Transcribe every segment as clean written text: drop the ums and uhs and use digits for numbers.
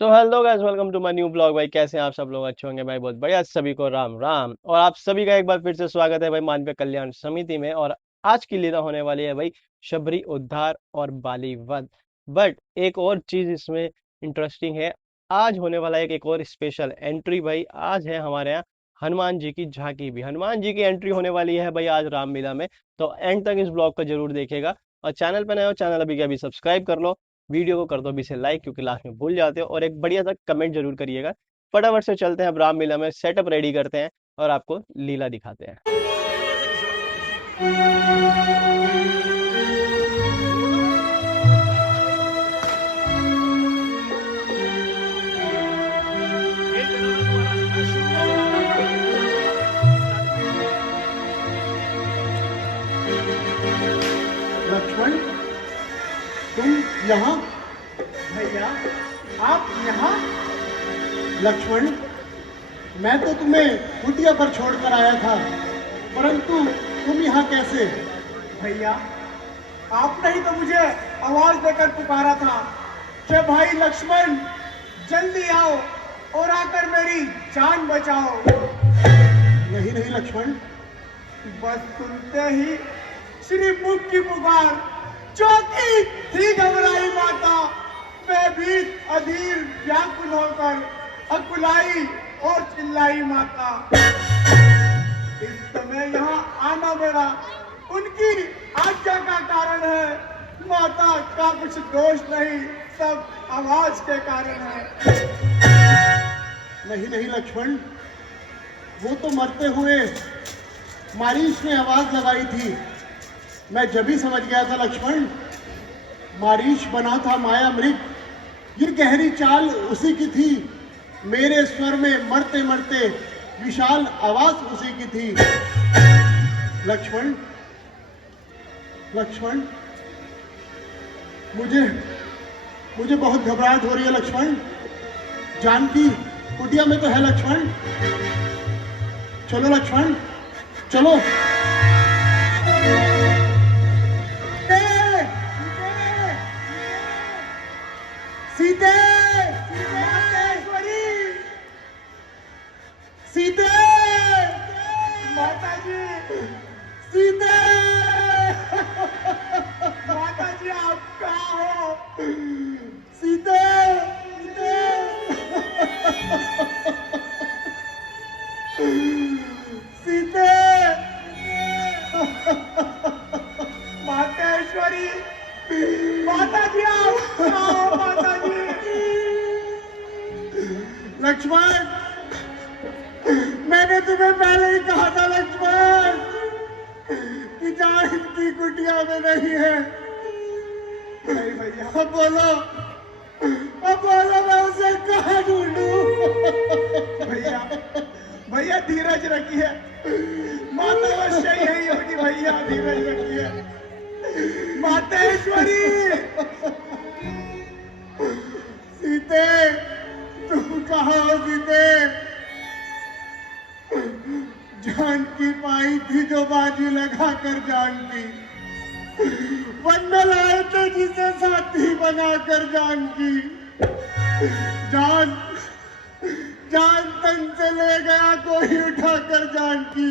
So hello guys, welcome to my new blog. भाई कैसे हैं आप सब लोग? अच्छे होंगे भाई, बहुत बढ़िया। सभी को राम राम। और आप सभी का एक बार फिर से स्वागत है भाई मानवीय कल्याण समिति में। और आज की लीला होने वाली है भाई शबरी उद्धार और बाली वध। बट एक और चीज इसमें इंटरेस्टिंग है। आज होने वाला है एक और स्पेशल एंट्री भाई। आज है हमारे यहाँ हनुमान जी की झांकी भी। हनुमान जी की एंट्री होने वाली है भाई आज रामलीला में। तो एंड तक इस ब्लॉग को जरूर देखेगा। और चैनल पर नए हो, चैनल अभी के अभी सब्सक्राइब कर लो। वीडियो को कर दो अभी से लाइक, क्योंकि लास्ट में भूल जाते हो। और एक बढ़िया सा कमेंट जरूर करिएगा। फटाफट से चलते हैं अब रामलीला में, सेटअप रेडी करते हैं और आपको लीला दिखाते हैं। लक्ष्मण, तुम यहाँ? भैया, आप यहाँ? लक्ष्मण, मैं तो तुम्हें कुटिया पर छोड़कर आया था, परंतु तुम यहाँ कैसे? भैया, आपने ही तो मुझे आवाज देकर पुकारा था कि भाई लक्ष्मण जल्दी आओ और आकर मेरी जान बचाओ। नहीं नहीं लक्ष्मण, बस सुनते ही श्री मुख की पुकार, जो कि थी घबराई माता, मैं भी अधीर व्याकुल होकर अकुलाई और चिल्लाई माता। इस समय यहाँ आना मेरा उनकी आज्ञा का कारण है। माता का कुछ दोष नहीं, सब आवाज के कारण है। नहीं नहीं लक्ष्मण, वो तो मरते हुए मारीच ने आवाज लगाई थी। मैं जब ही समझ गया था लक्ष्मण, मारीच बना था माया मृग। ये गहरी चाल उसी की थी। मेरे स्वर में मरते मरते विशाल आवाज उसी की थी। लक्ष्मण, लक्ष्मण, मुझे बहुत घबराहट हो रही है लक्ष्मण। जानकी कुटिया में तो है लक्ष्मण। चलो लक्ष्मण, चलो। सीते, मातेश्वरी, सीते, माता जी, सीते, माता जी आप कहाँ हो? सीते, सीते, सीते, मातेश्वरी, माता जी आप कहाँ हो? माता जी, लक्ष्मण, मैंने तुम्हें पहले ही कहा था लक्ष्मण कि जानकी कुटिया में नहीं है। नहीं भैया, अब बोलो मैं उसे कहाँ ढूंढूं? भैया, भैया धीरज रखिए। माता अवश्य यही होगी भैया, धीरज रखिए। मातेश्वरी, सीते, तुम कहाँ हो सीते? जानकी पाई थी जो बाजी लगाकर जानकी, वन में लाए थे जिसे साथी बनाकर जानकी। जान जान तन से ले गया कोई उठाकर जानकी।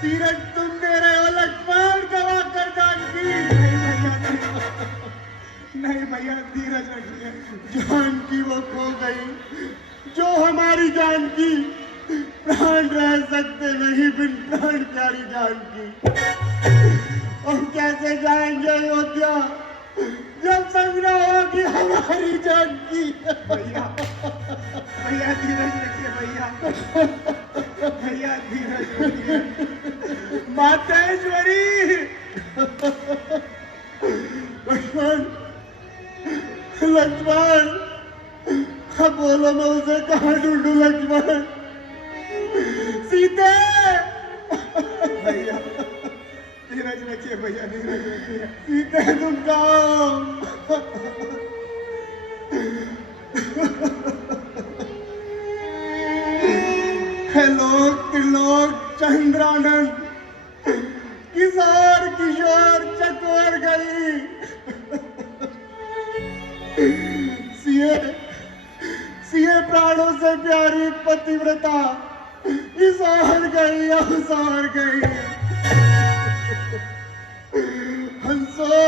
तीरथ तुम दे रहे हो लक्ष्मण, गवा कर जानकी। नहीं भैया धीरज रखिए। जानकी वो खो गई जो हमारी जानकी। प्राण रह सकते नहीं बिन प्राण प्यारी जानकी। हम कैसे जाएंगे अयोध्या जब संग्रह होगी हमारी जानकी? भैया, भैया धीरज रखिए भैया, भैया धीरज रखिए। मातेश्वरी, लक्ष्मण, लक्ष्मण, अब बोलो मैं उसे कहाँ ढूंढूं लक्ष्मण? सीते, भैया धीरज रखिए भैया, धीरज रखिए। सीते तुम कहाँ? हे लोक त्रिलोक चंद्रानंद, किशोर किशोर चकोर गई। सीए से प्यारी पतिव्रता इस और गई, उस और गई। हंसो,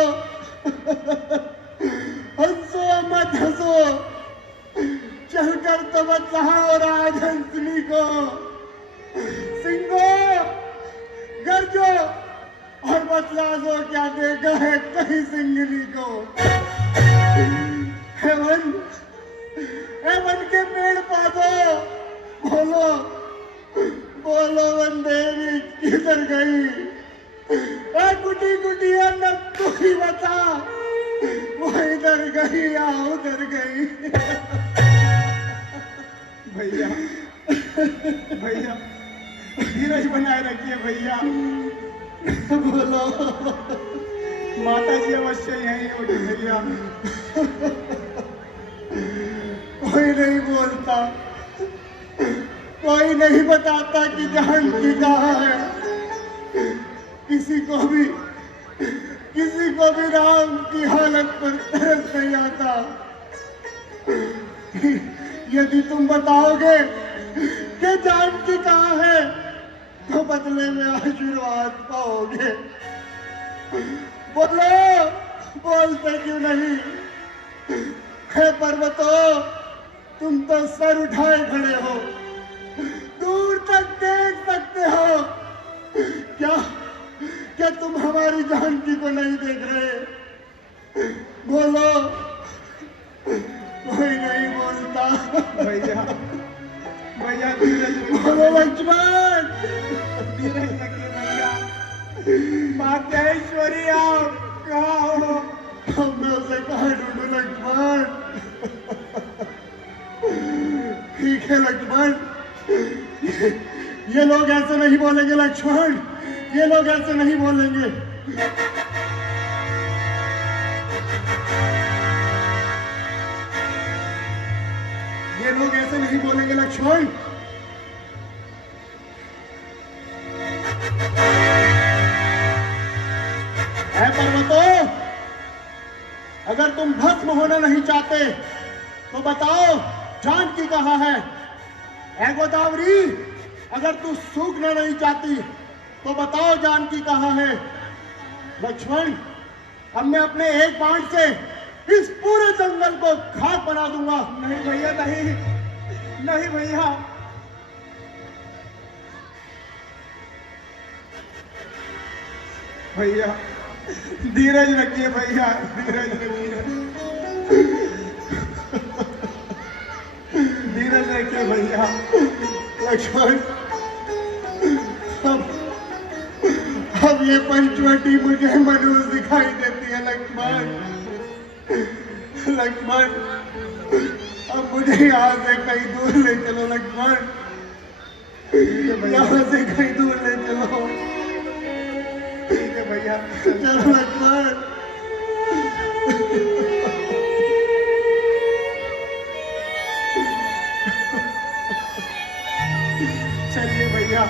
हंसो मत हंसो, चलकर तो बतलाओ राज हंसनी को। सिंहो गर्जो और बतला दो क्या देखा है कहीं सिंगनी को। हेवन, हेवन के पेड़ पौधों बोलो, बोलो वंदेवी किधर गई? ए गुटी गुटिया न तू ही बता, वो इधर गई या उधर गई? भैया, भैया धीरज बनाए रखिए भैया। बोलो। माता जी अवश्य यहीं होगी भैया। कोई नहीं बोलता, कोई नहीं बताता कि जानकी कहाँ है। किसी को भी राम की हालत पर तरस नहीं आता। यदि तुम बताओगे कि जानकी कहाँ है तो बदले में आशीर्वाद पाओगे। बोलो, बोलते क्यों नहीं? हे पर्वतों, तुम तो सर उठाए खड़े हो, दूर तक देख सकते हो। क्या तुम हमारी जानकी को नहीं देख रहे? बोलो। कोई नहीं बोलता। भैया, भैया धीरज बोलो लक्ष्मण। धीरज रखिए भैया। मातेश्वरी आप कहाँ हो? अब मैं उसे कहाँ ढूंढूं लक्ष्मण? ठीक है लक्ष्मण, ये लोग ऐसे नहीं बोलेंगे लक्ष्मण, ये लोग ऐसे नहीं बोलेंगे। ये लोग ऐसे नहीं बोलेंगे लक्ष्मण। है पर्वतों, अगर तुम भस्म होना नहीं चाहते तो बताओ जानकी कहाँ है? है गोदावरी, अगर तू सूखना नहीं चाहती तो बताओ जानकी कहाँ है? लक्ष्मण, अब मैं अपने एक बाण से इस पूरे जंगल को खाक बना दूंगा। नहीं भैया, नहीं, नहीं भैया। भैया धीरज रखिए भैया, धीरज रखिए, धीरज रखिए भैया। लक्ष्मण, अब ये पंचवटी मुझे मनुष्य दिखाई देती है लक्ष्मण। लक्ष्मण, अब मुझे यहाँ से कहीं दूर ले चलो लक्ष्मण, यहाँ से कहीं दूर ले चलो। ठीक है भैया, चलो लक्ष्मण। चलिए भैया।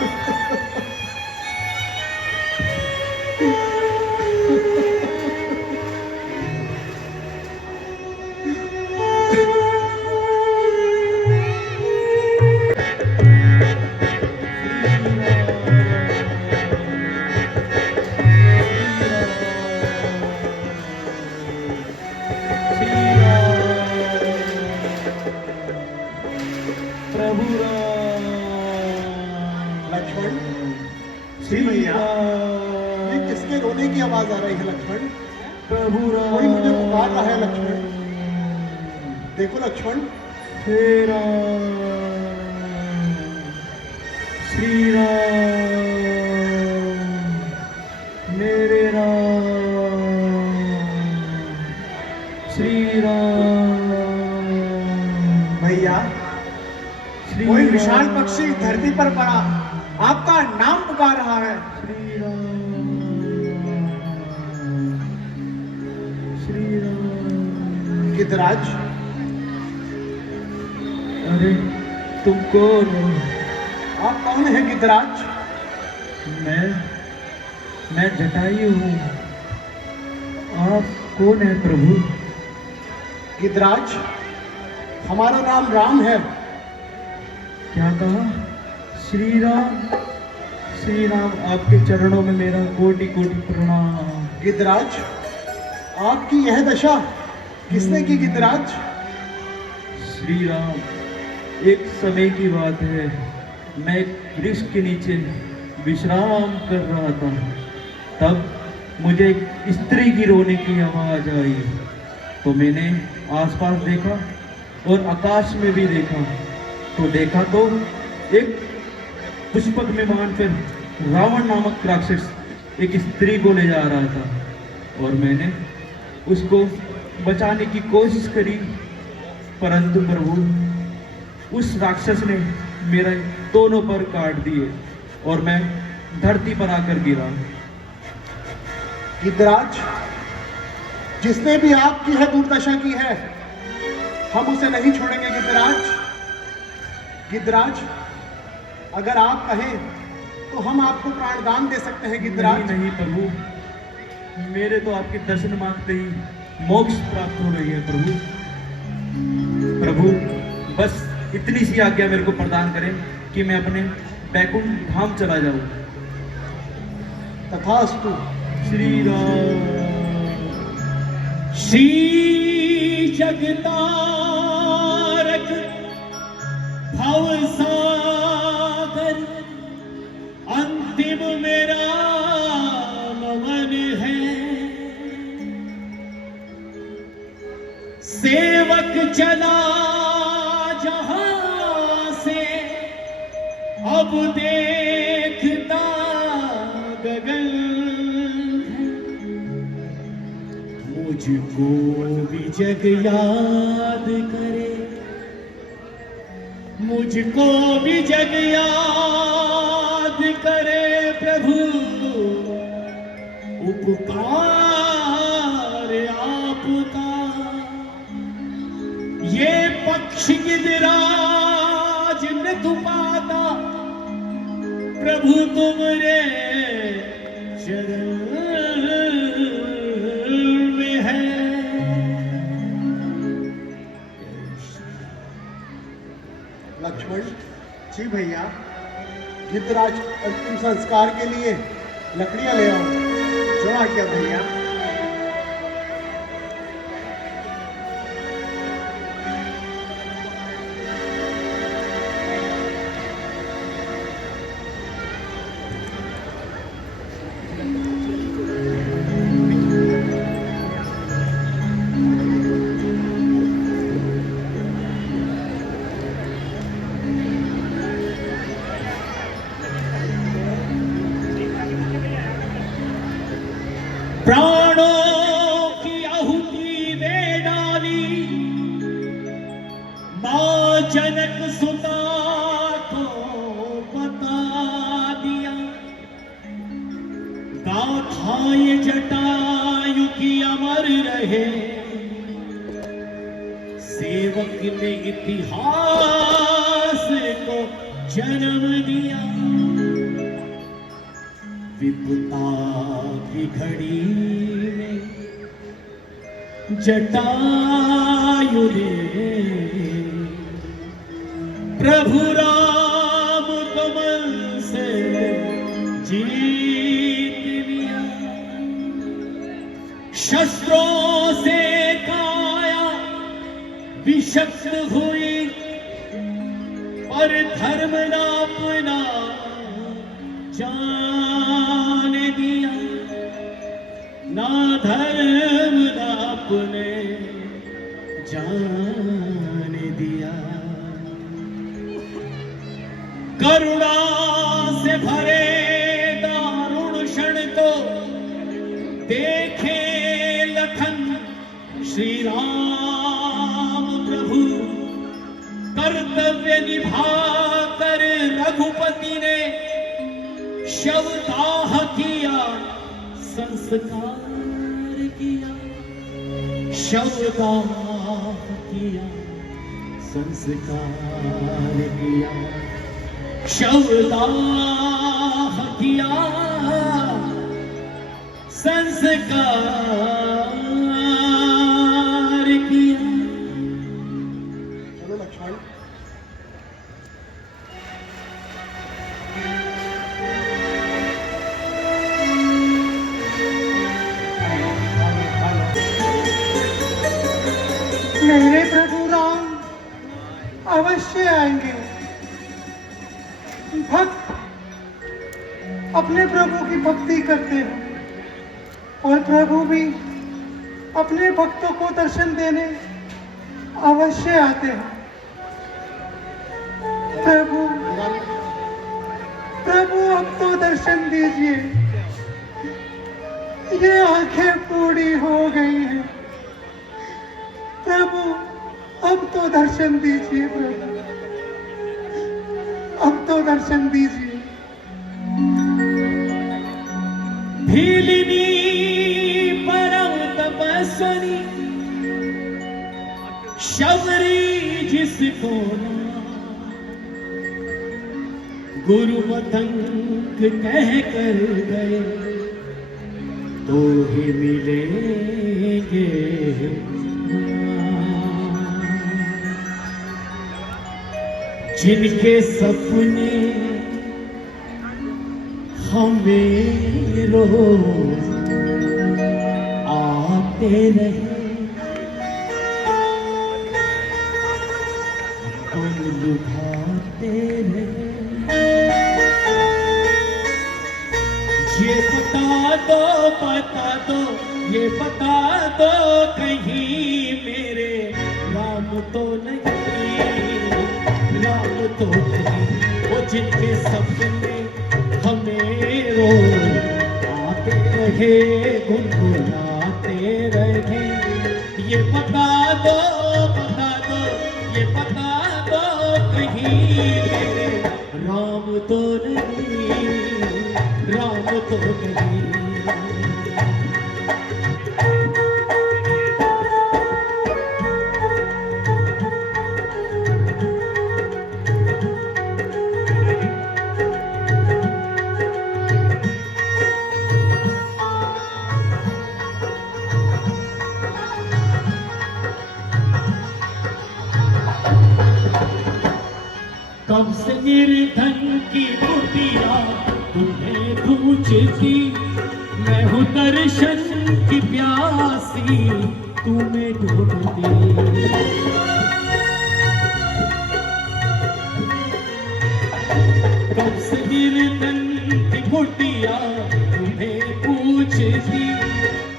लक्ष्मण, जी भैया। ये किसके रोने की आवाज आ रही है लक्ष्मण? प्रभु कोई मुझे पुकार रहा है लक्ष्मण। देखो लक्ष्मण। श्री राम, श्री राम, मेरे राम, श्री राम। भैया, कोई विशाल पक्षी धरती पर पड़ा आपका नाम पुकार रहा है। श्री राम, श्री राम। गिद्धराज, अरे तुम कौन हो? आप कौन है गिद्धराज? मैं जटायु हूँ। आप कौन है प्रभु? गिद्धराज, हमारा नाम राम है क्या कहा? श्री राम, श्री राम, आपके चरणों में मेरा कोटि कोटि प्रणाम। गिद्धराज, आपकी यह दशा किसने की गिद्धराज? श्री राम, एक समय की बात है, मैं एक वृक्ष के नीचे विश्राम कर रहा था, तब मुझे एक स्त्री की रोने की आवाज आई। तो मैंने आसपास देखा और आकाश में भी देखा, तो एक पुष्पक विमान पर रावण नामक राक्षस एक स्त्री को ले जा रहा था और मैंने उसको बचाने की कोशिश करी, परंतु प्रभु उस राक्षस ने मेरा दोनों पर काट दिए और मैं धरती पर आकर गिरा। गिद्धराज, जिसने भी आपकी है दुर्दशा की है, हम उसे नहीं छोड़ेंगे गिद्धराज। गिद्धराज, अगर आप कहें तो हम आपको प्राणदान दे सकते हैं गिद्धराज। नहीं, नहीं प्रभु, मेरे तो आपके दर्शन मांगते ही मोक्ष प्राप्त हो रही है प्रभु। प्रभु बस इतनी सी आज्ञा मेरे को प्रदान करें कि मैं अपने बैकुंठ धाम चला जाऊं। तथास्तु। श्री राम। श्री जगतारक भवसागर अंतिम मेरा नमन है। सेवक चला जहां से अब देखता गगन है। मुझको भी जग याद करे, मुझको भी जग याद करे प्रभु। उपकार आपका ये पक्षी गिरिराज मृत पाता प्रभु तुमरे चरण में है। लक्ष्मण, जी भैया। गिद्धराज अंतिम संस्कार के लिए लकड़ियां ले आओ। जो आज्ञा भैया। प्राणों की आहुति दे डाली मां जनक सुता को बता दिया। गाथा ये जटायु की अमर रहे, सेवक ने इतिहास को जन्म दिया। विपुता की घड़ी में जटायु ने प्रभु राम कमल से जीत लिया। शस्त्रों से काया विषक्त हुई, पर धर्म ना अपना जान दिया। ना धर्म ना अपने जान दिया। करुणा से भरे दारुण क्षण को देखे लखन श्री राम प्रभु। कर्तव्य निभा कर रघुपति ने शवदाह किया, संस्कार किया। शवदाह किया, संस्कार किया। शवदाह किया, संस्कार किया। चलो लक्ष्मण, मेरे प्रभु राम अवश्य आएंगे। भक्त अपने प्रभु की भक्ति करते हैं और प्रभु भी अपने भक्तों को दर्शन देने अवश्य आते हैं। प्रभु प्रभु अब तो दर्शन दीजिए, ये आंखें पूरी हो गई हैं। प्रभु अब तो दर्शन दीजिए, प्रभु अब तो दर्शन दीजिए। भीलिनी परम तपस्वनी शबरी जिसको गुरु मतंग कह कर गए तो ही मिलेंगे। जिनके सपने हमें रोज आते रहे, हम लुभाते रहे। ये बता दो, ये बता दो कहीं मेरे राम तो नहीं, राम तो नहीं। वो जिनके सपने हमें रोज आते रहे, गुनगुनाते रहे। ये बता दो, ये बता दो कहीं मेरे राम तो नहीं, राम तो नहीं। कब से निर्धन की कुटिया तुम्हें पूछती, मैं हूँ दर्शन की प्यासी तुम्हें ढूंढती। कब से निर्धन की कुटिया तुम्हें पूछती,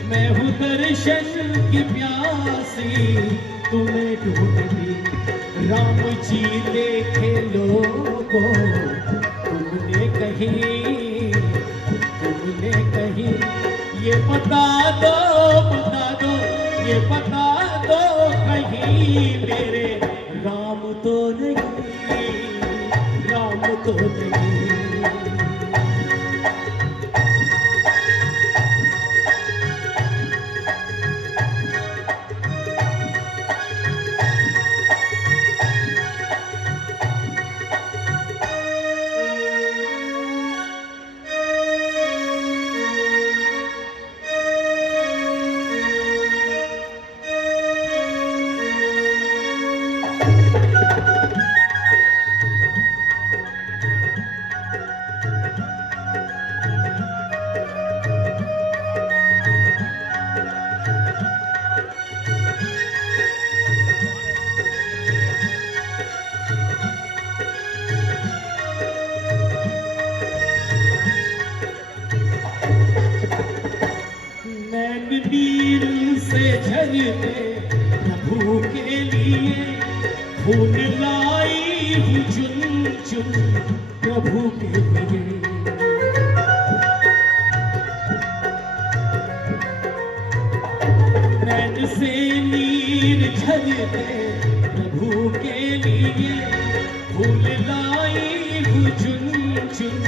मैं हूँ दर्शन की प्यासी तुम्हें ढूंढती। राम जी देखे लोगों तुमने कहीं, तुमने कहीं। ये बता दो, ये बता दो कहीं मेरे राम तो नहीं, राम तो नहीं। नीर से झरते प्रभु के लिए, फूल लाई हूँ चुन चुन प्रभु के लिए। नैन से नीर झरते प्रभु के लिए, फूल लाई हूँ चुन चुन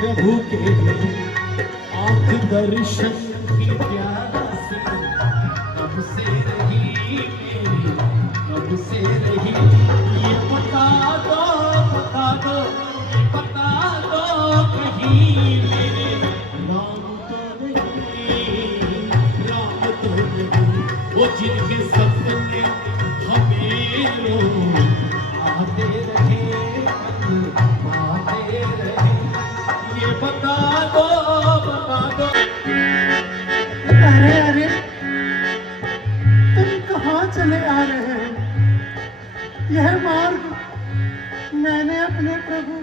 प्रभु के लिए। आँख दर्शन की प्यासी कब से रही मेरी, कब से रही। ये बता दो, बता दो कहीं मेरे राम तो नहीं, राम तो नहीं। वो जिनके सपने हमें रोज आते रहे, आते रहे। ये बता दो, बता दो। अरे अरे, तुम कहाँ चले आ रहे हैं। यह मार्ग मैंने अपने प्रभु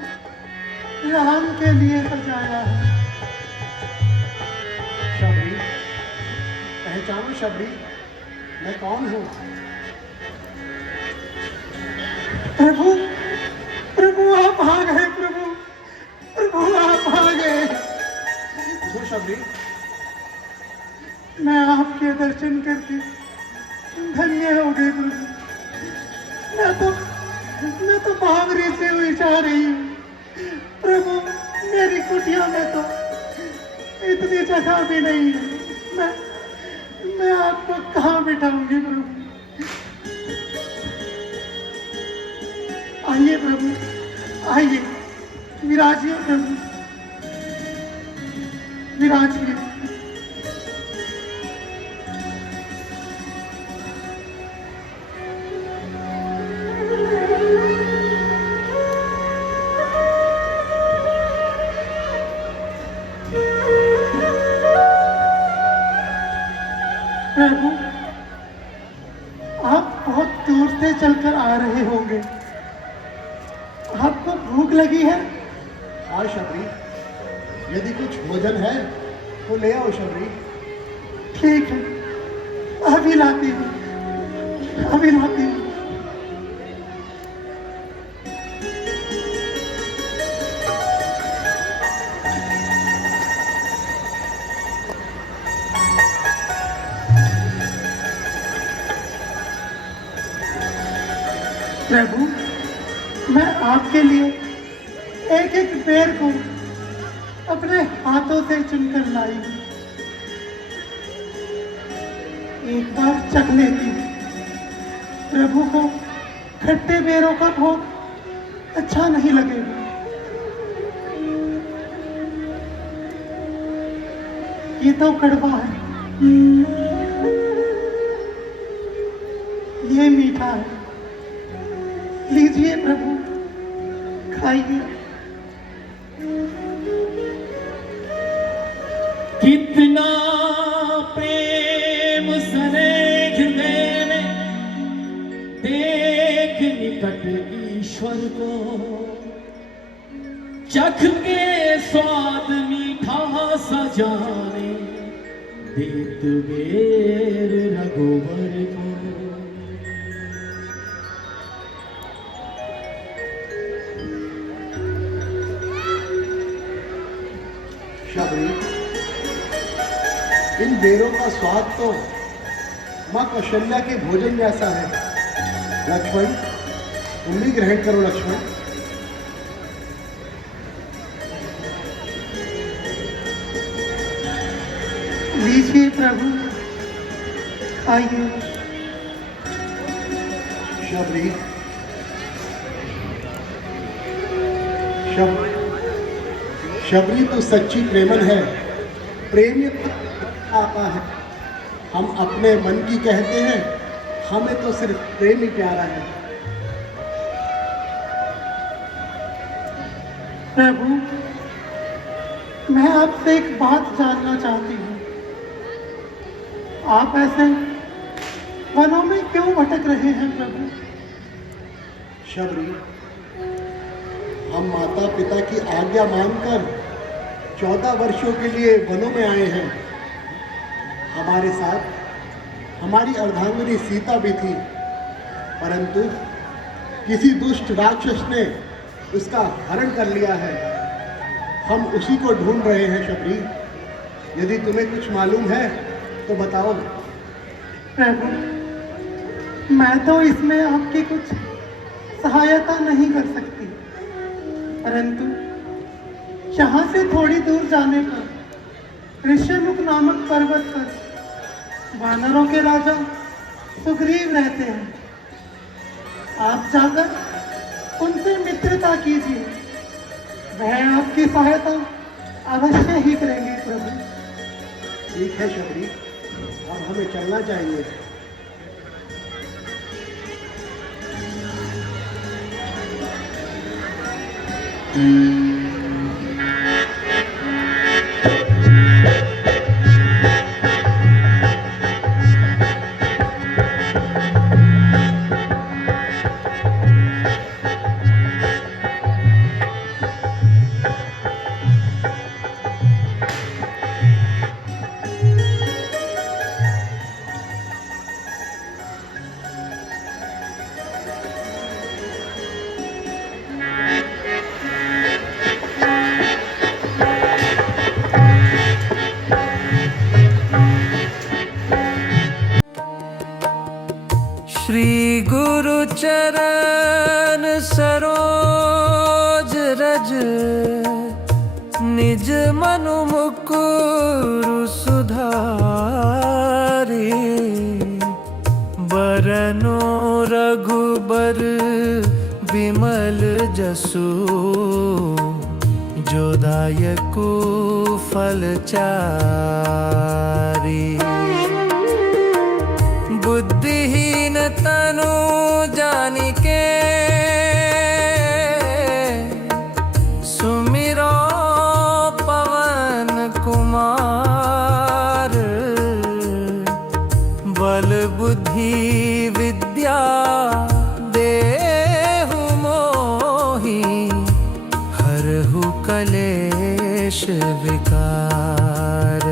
राम के लिए सजाया है। शबरी, पहचानो शबरी, मैं कौन हूँ? प्रभु, प्रभु आप आ गए, प्रभु, प्रभु आप आ गए। तो शबरी, मैं आपके दर्शन करके धन्य हो गई प्रभु। मैं तो बावरी से हुई जा रही हूँ प्रभु। मेरी कुटिया में तो इतनी जगह भी नहीं है। मैं आपको कहाँ बिठाऊंगी प्रभु? आइए प्रभु, आइए, विराजिए प्रभु, विराजिए। प्रभु, आप बहुत दूर से चलकर आ रहे होंगे। आपको भूख लगी है? हाँ शबरी, यदि कुछ भोजन है तो ले आओ शबरी। ठीक है, अभी लाती हूँ, अभी लाती हूँ। प्रभु, मैं आपके लिए एक एक पेड़ को अपने हाथों से चुनकर लाई हूं। एक बार चख लेती हूँ। प्रभु को खट्टे बेरों का भोग अच्छा नहीं लगेगा। ये तो कड़वा है, ये मीठा है। लीजिए प्रभु, खाइए। कितना प्रेम सने हृदय में, देख निकट ईश्वर को, चख के स्वाद मीठा सा जाने, देत बेर रघुवर को। शबरी, इन बेरों का स्वाद तो माँ कौशल्या के भोजन जैसा है। लक्ष्मण, तुम भी ग्रहण करो लक्ष्मण। लीजिए प्रभु, आइए। शबरी, शबरी तो सच्ची प्रेमन है। प्रेम ये आता है। हम अपने मन की कहते हैं, हमें तो सिर्फ प्रेम ही प्यारा है। प्रभु, मैं आपसे एक बात जानना चाहती हूँ। आप ऐसे वनों में क्यों भटक रहे हैं प्रभु? शबरी, हम माता पिता की आज्ञा मानकर 14 वर्षों के लिए वनों में आए हैं। हमारे साथ हमारी अर्धांगिनी सीता भी थी, परंतु किसी दुष्ट राक्षस ने उसका हरण कर लिया है। हम उसी को ढूंढ रहे हैं शबरी। यदि तुम्हें कुछ मालूम है तो बताओ। प्रभु, मैं तो इसमें आपकी कुछ सहायता नहीं कर सकती, परंतु यहाँ से थोड़ी दूर जाने पर ऋष्यमुख नामक पर्वत पर वानरों के राजा सुग्रीव रहते हैं। आप जाकर उनसे मित्रता कीजिए, वह आपकी सहायता अवश्य ही करेंगे प्रभु। ठीक है शबरी, अब हमें चलना चाहिए। श्री गुरु चरण सरोज रज निज मनु मुकुरु सुधारी बरनो रघुबर विमल जसु जो दायकु फलचारी बुद्धिहीन तनु जानिके सुमिरो पवन कुमार बल बुद्धि विद्या देहु मोहि हरहु कलेश विकार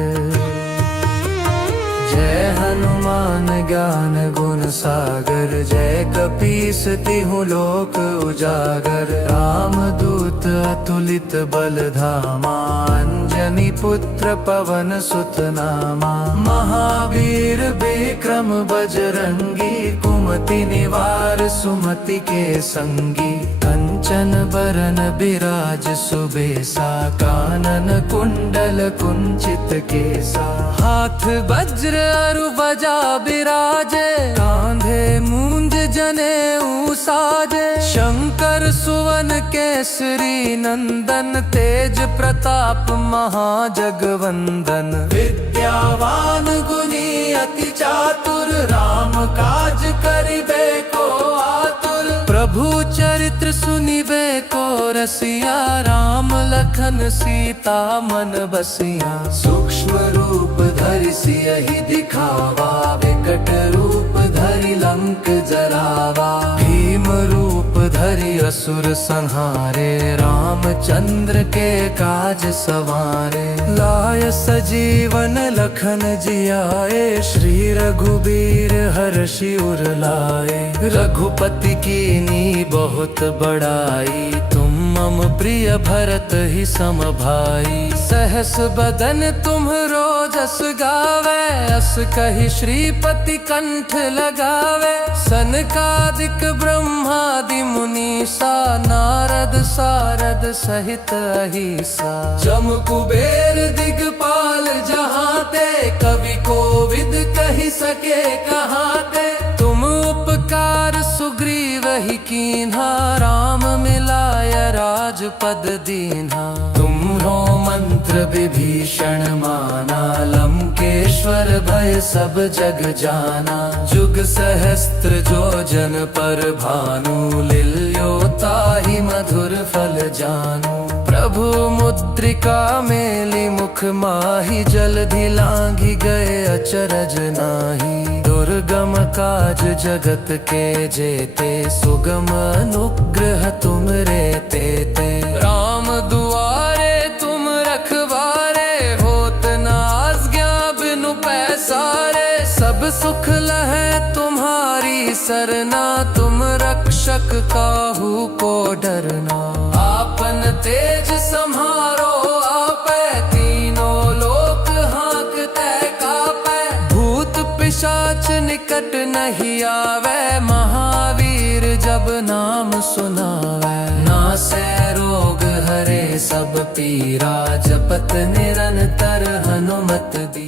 जय हनुमान ज्ञान गुण सागर जय कपीस तिहु लोक उजागर रामदूत अतुलित बल धामा अंजनी पुत्र पवन सुत नामा महावीर विक्रम बजरंगी कुमति निवार सुमति के संगी कंचन बरन बिराज सुबेसा कानन कुंडल कुंचित केसा हाथ वज्र अरु बजा बिराजे कांधे मूंज जनेऊ साजे शंकर सुवन केसरी नंदन तेज प्रताप महाजगवंदन विद्यावान गुणी अति चातुर राम काज करिबे को आतुर प्रभु चरित्र सुनिबे को रसिया राम लखन सीता मन बसिया सूक्ष्म रूप धरि सियहि दिखावा विकट रूप धरि लंक जरावा भीम रूप धरि असुर संहारे रामचंद्र के काज सवारे लाय सजीवन लखन जियाए श्री रघुबीर हर्षि उर लाए रघुपति कीनी बहुत बड़ाई तुम मम प्रिय भरत ही सम भाई सहस बदन तुम्हरो जस गावे अस कहि श्रीपति कंठ लगावे सनकादिक ब्रह्मादि मुनीसा नारद सारद सहित अहिसा जम कुबेर दिगपाल जहाते कवि कोविद कहि सके कहाते तुम उपकार सुग्रीव ही कीन्हा राम मिलाय राजपद दीन्हा तुम्हरो मंत्र विभीषण माना लंकेश्वर भय सब जग जाना जुग सहस्त्र जो जन पर भानु लील्यो ताहि मधुर फल जानू प्रभु मुद्रिका मेली मुख माहि जलधि लांघि गए अचरज नाही दुर्गम काज जगत के जेते सुगम अनुग्रह तुमरे तेते राम दुआरे तुम रखवारे होत न आज्ञा बिनु पैसारे सब सुख लहै तुम्हारी सरना तुम रक्षक काहू को डरना आपन तेज सम्हारो आपै तीनों लोक हाँकते कापै भूत पिशाच निकट नहीं आवे महावीर जब नाम सुनावे नासै रोग हरे सब पीरा जपत निरंतर हनुमत दी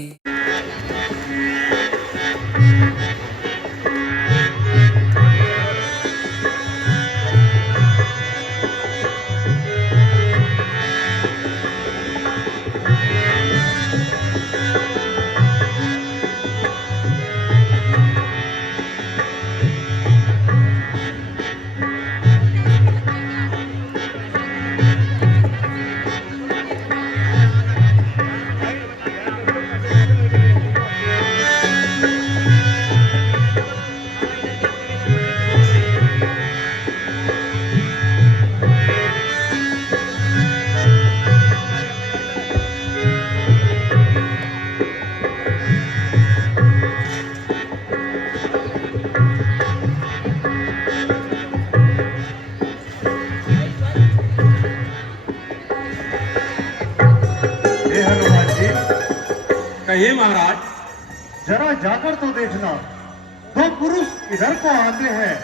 कहिए महाराज। जरा जाकर तो देखना दो पुरुष इधर को आते हैं,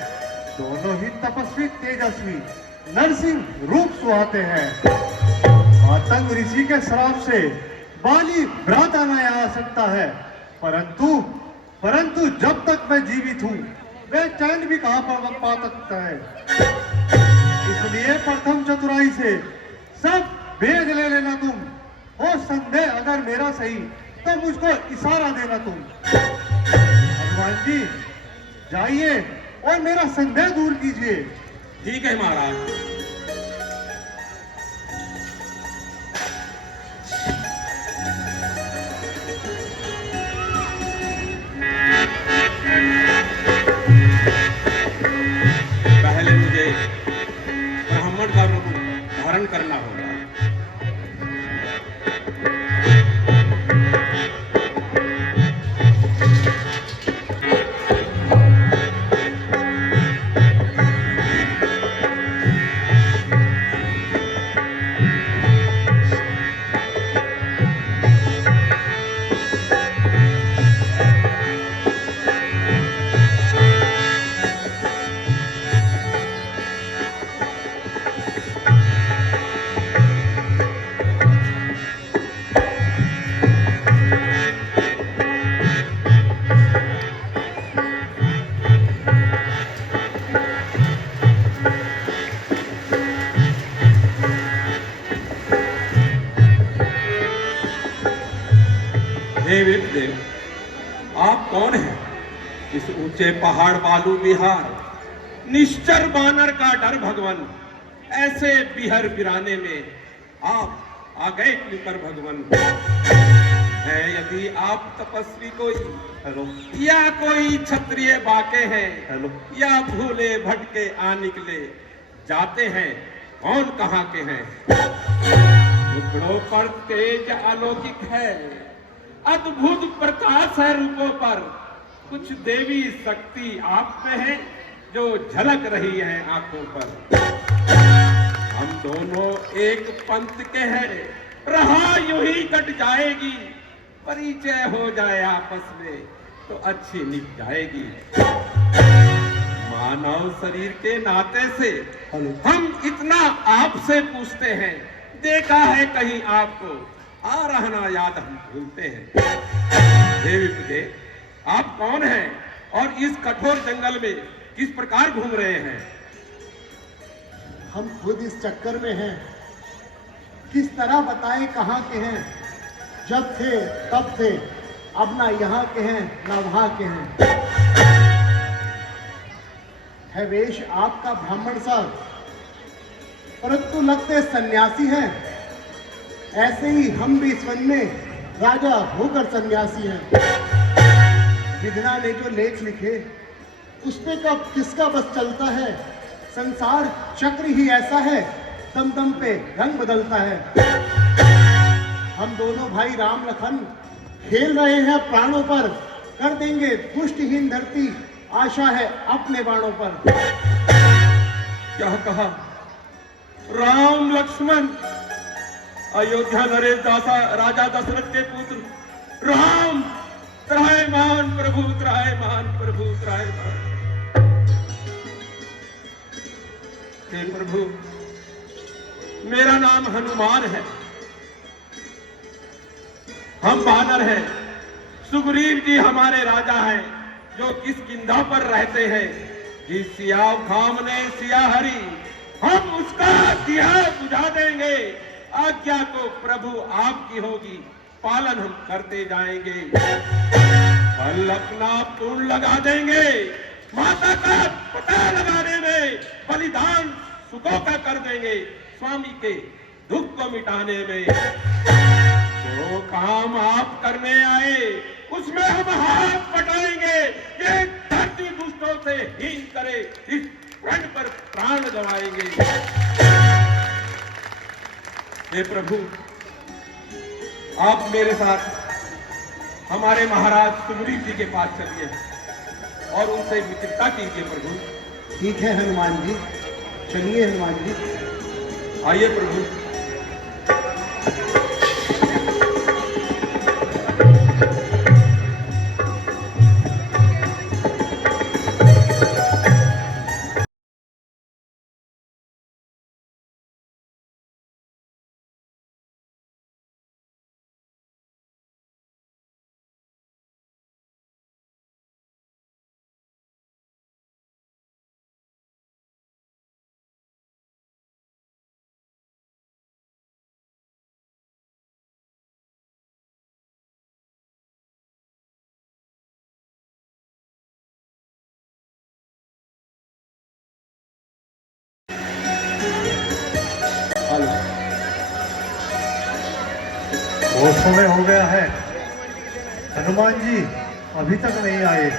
दोनों ही तपस्वी तेजस्वी नरसिंह रूप सुहाते हैं। मातंग ऋषि के श्राप से बाली भ्राता न आ सकता है, परंतु जब तक मैं जीवित हूँ वे चैन भी कहाँ पर पा सकता है। इसलिए प्रथम चतुराई से सब भेद ले लेना तुम। हो संदेह अगर मेरा सही तो मुझको इशारा देना तुम। हनुमान जी जाइए और मेरा संदेह दूर कीजिए। ठीक है महाराज। पहले मुझे ब्राह्मण का रूप धारण करना होगा। हे विप्र, आप कौन हैं? इस ऊंचे पहाड़ बालू बिहार, निश्चर बानर का डर भगवन, ऐसे बिहर बिराने में आप आ गए क्यों कर भगवन? है यदि आप तपस्वी कोई, हेलो, या कोई क्षत्रिय बाके हैं, हेलो, या भूले भटके आ निकले जाते हैं, कौन कहाँ के हैं? टुकड़ों पर तेज अलौकिक है, अद्भुत प्रकाश है रूपों पर, कुछ देवी शक्ति आप में है जो झलक रही है आंखों पर। हम दोनों एक पंथ के हैं, रहा यूं ही कट जाएगी, परिचय हो जाए आपस में तो अच्छी निभ जाएगी। मानव शरीर के नाते से हम इतना आपसे पूछते हैं, देखा है कहीं आपको, आ रहना याद हम भूलते हैं। देवी पिते, आप कौन हैं और इस कठोर जंगल में किस प्रकार घूम रहे हैं? हम खुद इस चक्कर में हैं, किस तरह बताएं कहाँ के हैं। जब थे तब थे, अब ना यहाँ के हैं ना वहाँ के हैं। है वेश आपका ब्राह्मण सा, परंतु लगते सन्यासी हैं। ऐसे ही हम भी इस वन में राजा होकर सन्यासी हैं। विधना ने जो लेख लिखे उस पे कब किसका बस चलता है। संसार चक्र ही ऐसा है, दम दम पे रंग बदलता है। हम दोनों भाई राम लखन खेल रहे हैं प्राणों पर, कर देंगे दुष्टहीन धरती, आशा है अपने बाणों पर। क्या कहा? राम लक्ष्मण, अयोध्या नरेश दासा राजा दशरथ के पुत्र राम, त्रायमान प्रभु, त्रायमान प्रभु, त्रायमान। हे प्रभु, मेरा नाम हनुमान है, हम वानर हैं। सुग्रीव जी हमारे राजा हैं, जो किष्किंधा पर रहते हैं। जिस सिया धाम ने सिया हरी, हम उसका दिया बुझा देंगे। आज्ञा तो प्रभु आपकी होगी, पालन हम करते जाएंगे। बल अपना पूर्ण लगा देंगे, माता का पता लगाने में बलिदान सुखों का कर देंगे, स्वामी के दुख को मिटाने में। जो काम आप करने आए उसमें हम हाथ बटाएंगे। ये धरती दुष्टों से हीन करे, इस प्रण पर प्राण गंवाएंगे। हे प्रभु, आप मेरे साथ हमारे महाराज सुग्रीव जी के पास चलिए और उनसे मित्रता कीजिए प्रभु। ठीक है हनुमान जी, चलिए हनुमान जी। आइए प्रभु। बहुत समय हो गया है, हनुमान जी अभी तक नहीं आए।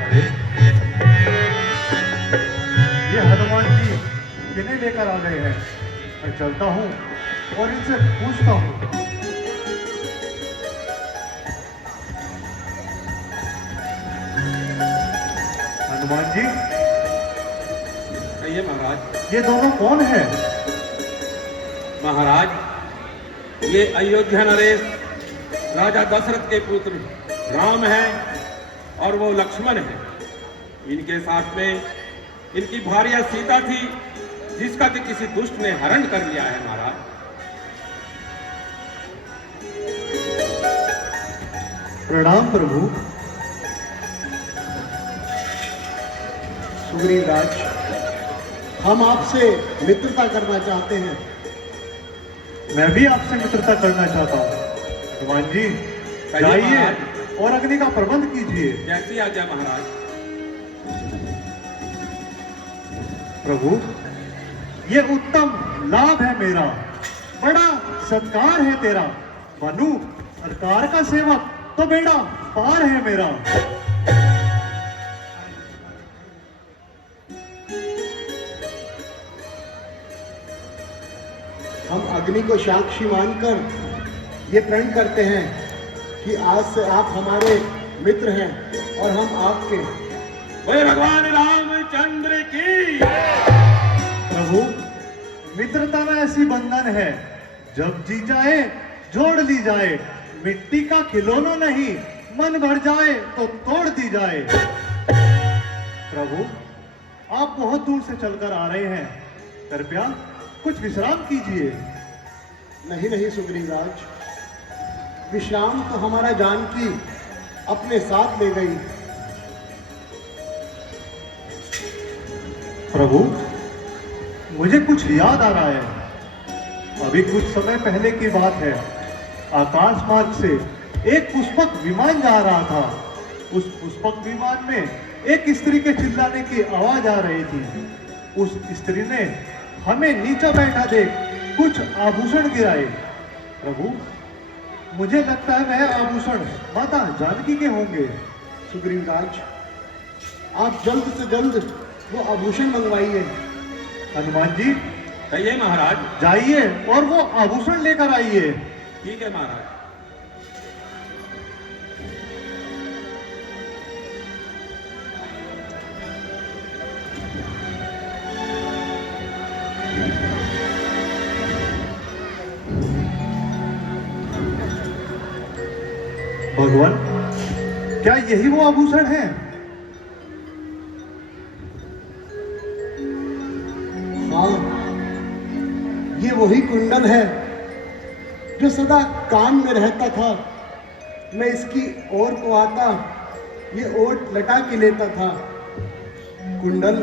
अरे, ये हनुमान जी किन्हें लेकर आ गए हैं? मैं चलता हूँ और इनसे पूछता हूँ। हनुमान जी, कहिए महाराज। ये दोनों कौन हैं? महाराज, ये अयोध्या नरेश राजा दशरथ के पुत्र राम है और वो लक्ष्मण है। इनके साथ में इनकी भार्या सीता थी, जिसका कि किसी दुष्ट ने हरण कर लिया है महाराज। प्रणाम प्रभु। सुग्रीव राज, हम आपसे मित्रता करना चाहते हैं। मैं भी आपसे मित्रता करना चाहता हूँ। हनुमान जी, कहिए जाइए महाराज। और अग्नि का प्रबंध कीजिए। जैसी आज्ञा महाराज। प्रभु, ये उत्तम लाभ है मेरा, बड़ा सत्कार है तेरा। बनू सरकार का सेवक तो बेड़ा पार है मेरा। हम अग्नि को साक्षी मानकर ये प्रण करते हैं कि आज से आप हमारे मित्र हैं और हम आपके। बोले भगवान रामचंद्र की। प्रभु, मित्रता में ऐसी बंधन है, जब जी जाए जोड़ ली जाए। मिट्टी का खिलौना नहीं, मन भर जाए तो तोड़ दी जाए। प्रभु, आप बहुत दूर से चलकर आ रहे हैं, कृपया कुछ विश्राम कीजिए। नहीं नहीं सुग्रीव राज, विश्राम तो हमारा जानकी अपने साथ ले गई। प्रभु, मुझे कुछ याद आ रहा है। अभी कुछ समय पहले की बात है, आकाश मार्ग से एक पुष्पक विमान जा रहा था। उस पुष्पक विमान में एक स्त्री के चिल्लाने की आवाज आ रही थी। उस स्त्री ने हमें नीचे बैठा देख कुछ आभूषण गिराए। प्रभु, मुझे लगता है वह आभूषण माता जानकी के होंगे। सुग्रीव राज, आप जल्द से जल्द वो आभूषण मंगवाइए। हनुमान जी, कहिए महाराज। जाइए और वो आभूषण लेकर आइए। ठीक है महाराज। भगवान, क्या यही वो आभूषण है? हाँ, ये वही कुंडल है जो सदा कान में रहता था। मैं इसकी ओर को आता, ये ओट लटा के लेता था। कुंडल,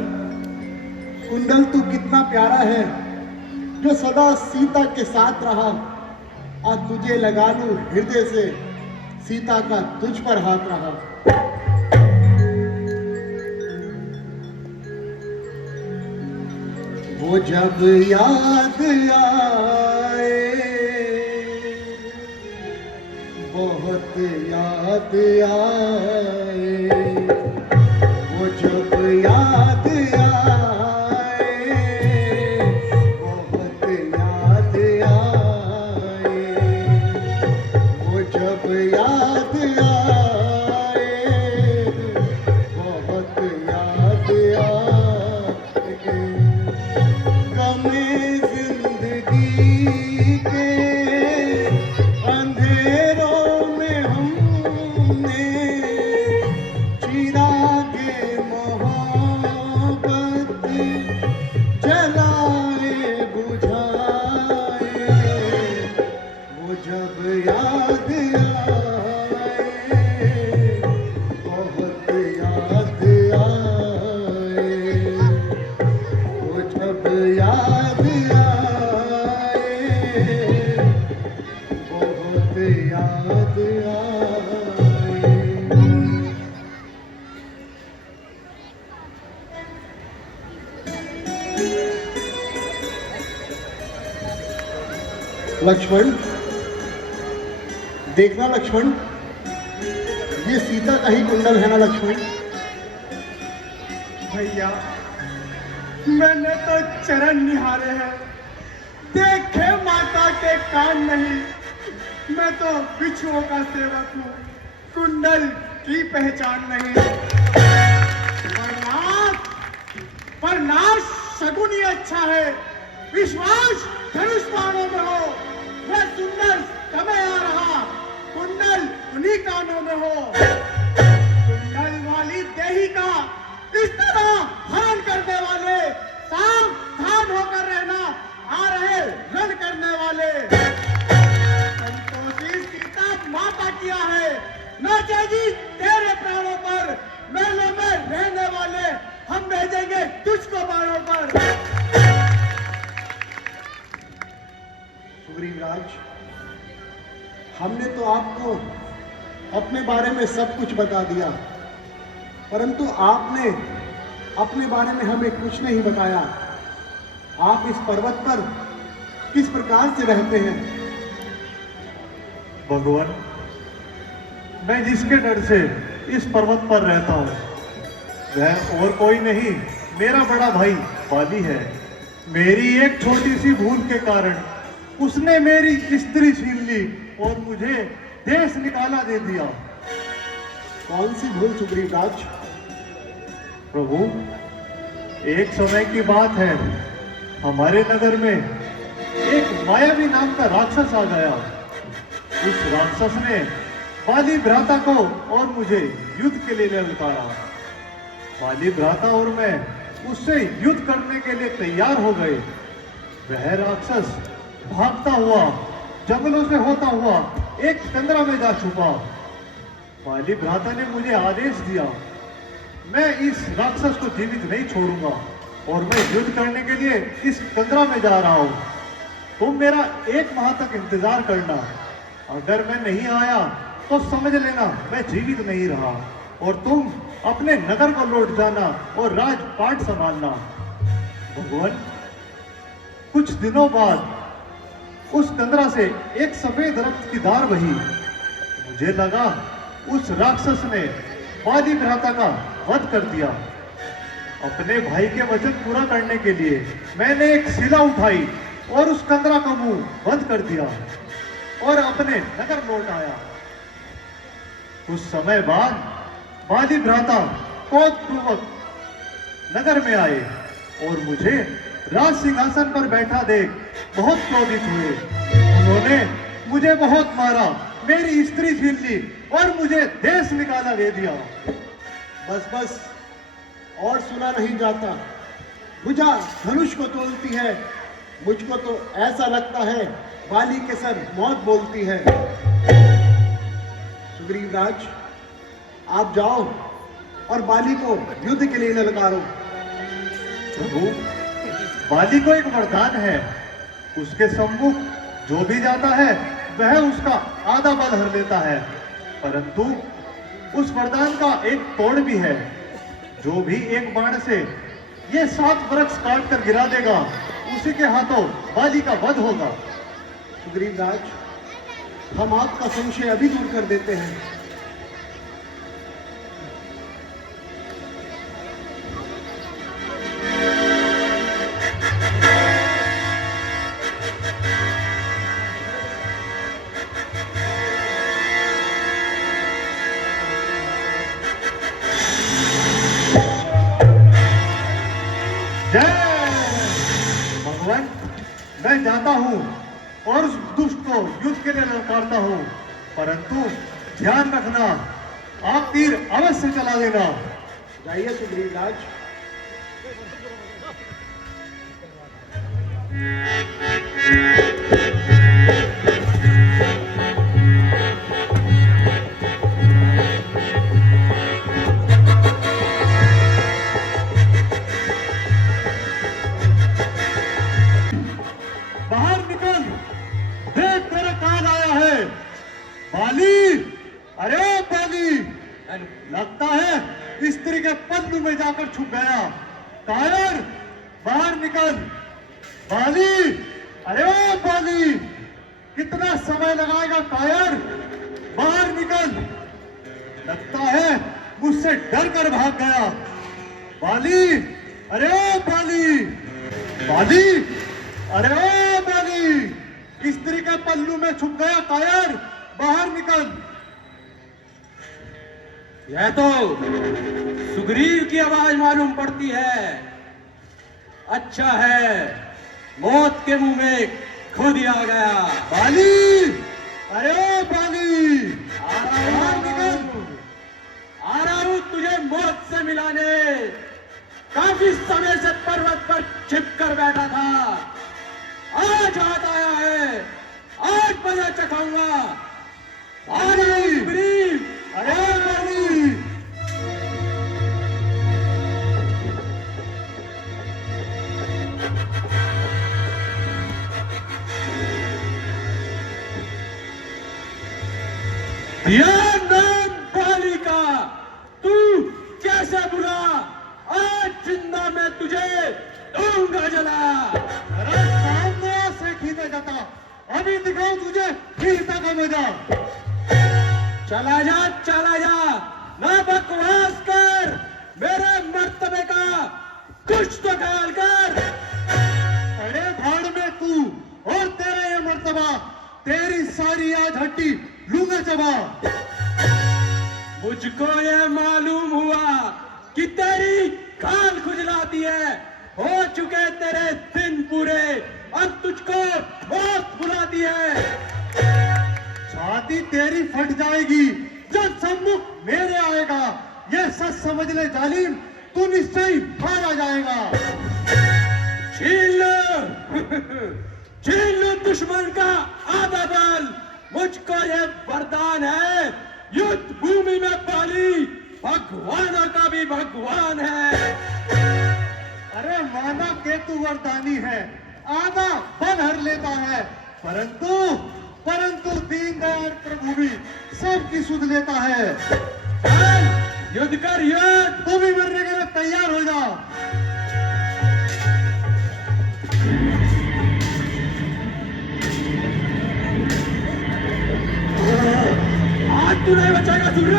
कुंडल तू कितना प्यारा है, जो सदा सीता के साथ रहा। आज तुझे लगा लूं हृदय से, सीता का तुझ पर हाथ रहा। वो जब याद आए, बहुत याद आए। वो जब याद आए, बहुत याद आए। वो जब याद आए, बहुत याद आए। गमे जिंदगी के अंधेरों में हमने चिराग लक्ष्मण, देखना लक्ष्मण, ये सीता का ही कुंडल है ना लक्ष्मण? भैया, मैंने तो चरण निहारे हैं, देखे माता के कान नहीं। मैं तो बिच्छुओं का सेवक हूँ, कुंडल की पहचान नहीं। पर नाश शगुन ही अच्छा है, विश्वास धनुष बाणों में हो। वह सुंदर समय आ रहा, कुंडल उन्हीं कानों में हो। कुंडल वाली देही का इस तरह हरण करने वाले, सावधान होकर रहना, आ रहे रण करने वाले। संतोषी सीता माता किया है, नाचेगी तेरे प्राणों पर। महलों में रहने वाले हम भेजेंगे तुझको बाणों पर। सुग्रीवराज, हमने तो आपको अपने बारे में सब कुछ बता दिया, परंतु आपने अपने बारे में हमें कुछ नहीं बताया। आप इस पर्वत पर किस प्रकार से रहते हैं? भगवान, मैं जिसके डर से इस पर्वत पर रहता हूँ वह और कोई नहीं, मेरा बड़ा भाई बाली है। मेरी एक छोटी सी भूल के कारण उसने मेरी स्त्री छीन ली और मुझे देश निकाला दे दिया। कौन सी भूल सुग्रीवराज? प्रभु, एक समय की बात है, हमारे नगर में एक मायावी नाम का राक्षस आ गया। उस राक्षस ने बाली भ्राता को और मुझे युद्ध के लिए ललकारा। बाली भ्राता और मैं उससे युद्ध करने के लिए तैयार हो गए। वह राक्षस भागता हुआ जंगलों से होता हुआ एक कंदरा में जा छुपा। बाली भ्राता ने मुझे आदेश दिया, मैं इस राक्षस को जीवित नहीं छोड़ूंगा और मैं युद्ध करने के लिए इस कंदरा में जा रहा हूं। तुम मेरा 1 माह तक इंतजार करना। अगर मैं नहीं आया तो समझ लेना मैं जीवित नहीं रहा और तुम अपने नगर को लौट जाना और राजपाट संभालना। भगवान, कुछ दिनों बाद उस कंदरा से एक सफेद रक्त की धार बही। मुझे लगा उस राक्षस ने बाली भ्राता का वध कर दिया। अपने भाई के वचन पूरा करने के लिए मैंने एक शिला उठाई और उस कंदरा का मुंह बंद कर दिया और अपने नगर लौट आया। कुछ समय बाद बाली भ्राता क्रोधपूर्वक नगर में आए और मुझे राज सिंहासन पर बैठा देख बहुत क्रोधित हुए। उन्होंने मुझे बहुत मारा, मेरी स्त्री छीन ली और मुझे देश निकाला दे दिया। बस बस, और सुना नहीं जाता। भुजा धनुष को तोलती है। मुझको तो ऐसा लगता है बाली के सर मौत बोलती है। सुग्रीवराज, आप जाओ और बाली को युद्ध के लिए ललकारो। प्रभु, बाली को एक वरदान है, उसके सम्मुख जो भी जाता है वह उसका आधा बल हर लेता है। परंतु उस वरदान का एक तोड़ भी है, जो भी एक बाण से ये 7 वृक्ष काट कर गिरा देगा उसी के हाथों बाली का वध होगा। सुग्रीवराज, हम आपका संशय अभी दूर कर देते हैं। भगवान, मैं जाता हूं और उस दुष्ट को युद्ध के लिए ललकारता हूं, परंतु ध्यान रखना, आप तीर अवश्य चला देना। जाइए सुग्रीवराज। बाहर निकल, देख तेरा काल आया है। बाली, अरे बाली, लगता है स्त्री के पद्म में जाकर छुप गया। कायर, बाहर निकल। बाली, अरे बाली, कितना समय लगाएगा कायर? बाहर निकल। लगता है मुझसे डर कर भाग गया। बाली, अरे ओ बाली, बाली, अरे ओ बाली, स्त्री के पल्लू में छुप गया कायर, बाहर निकल। यह तो सुग्रीव की आवाज मालूम पड़ती है। अच्छा है, मौत के मुंह में खुद ही आ गया। बाली, अरे ओ बाली, बाहर निकल। आ रहा हूं तुझे मौत से मिलाने। काफी समय से पर्वत पर छिप कर बैठा था, आज हाथ आया है, आज मजा चखाऊंगा। बाली, सुग्रीव, अरे ओ बाली, ध्यान नाम बाली का, तू कैसे बुला, आज जिंदा मैं तुझे दूंगा जला। अरे सामने से खींचा जाता, अभी दिखाऊं तुझे वीरता का मजा। चला जा, ना बकवास कर, मेरे मर्तबे का कुछ तो ख्याल कर। अरे भाड़ में तू और तेरा ये मर्तबा, तेरी सारी आज हड्डी लूंगा चबा। मुझको ये मालूम हुआ कि तेरी खाल खुजलाती है, हो चुके तेरे दिन पूरे, अब तुझको मौत बुलाती है। छाती तेरी फट जाएगी जब सम्मुख मेरे आएगा, ये सच समझ ले जालिम, तू निश्चय मारा जाएगा। छीन लो दुश्मन का आधा बल, मुझको ये वरदान है, युद्ध भूमि में बाली भगवानों का भी भगवान है। अरे माना केतु वरदानी है, आधा बल हर लेता है, परंतु दीनदयाल प्रभु भी सबकी सुध लेता है। चल युद्ध कर, युद्ध। तू भी मरने के लिए तैयार हो जा। आज तू नहीं बचाएगा सूर्य,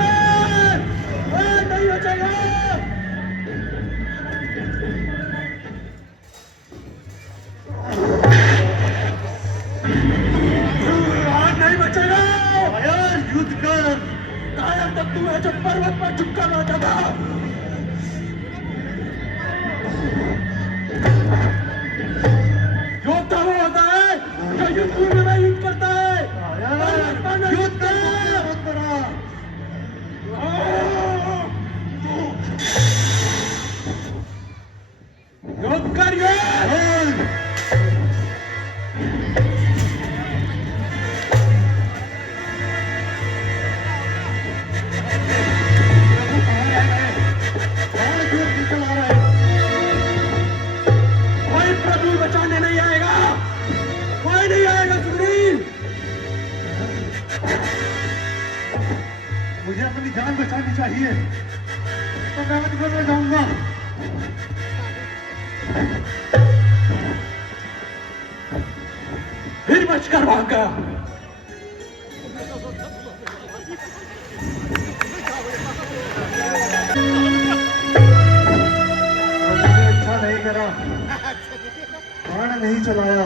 नहीं बचाएगा। आज नहीं बचेगा। कायर, युद्ध कर। कायर तब तू है जो पर्वत पर चुपका बैठा था। योद्धा वो होता है जो युद्ध भूमि में युद्ध करता है। पर्वत पर नहीं युद्ध कर, मत करा। युद्ध कर, युद्ध। कोई प्रभु बचाने नहीं आएगा, कोई नहीं आएगा सुग्रीव। मुझे अपनी जान बचानी चाहिए, तो मैं मजबूर में जाऊंगा। फिर बचकर भाग गया। मैंने अच्छा नहीं करा, बाण नहीं चलाया।